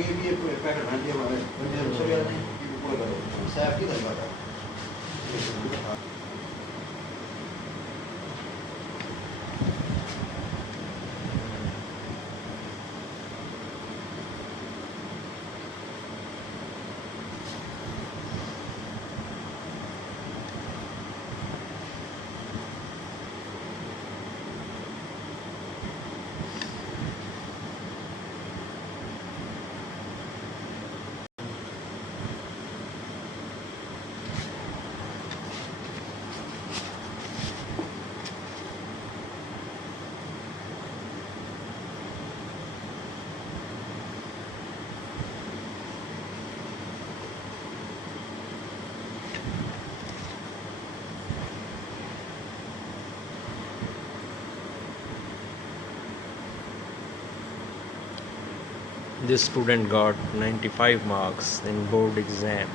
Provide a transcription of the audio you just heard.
ये पैकेट बना दिया हमारे दूसरे वाला नहीं पूरा करो साफ की धन बात This student got 95 marks in board exam.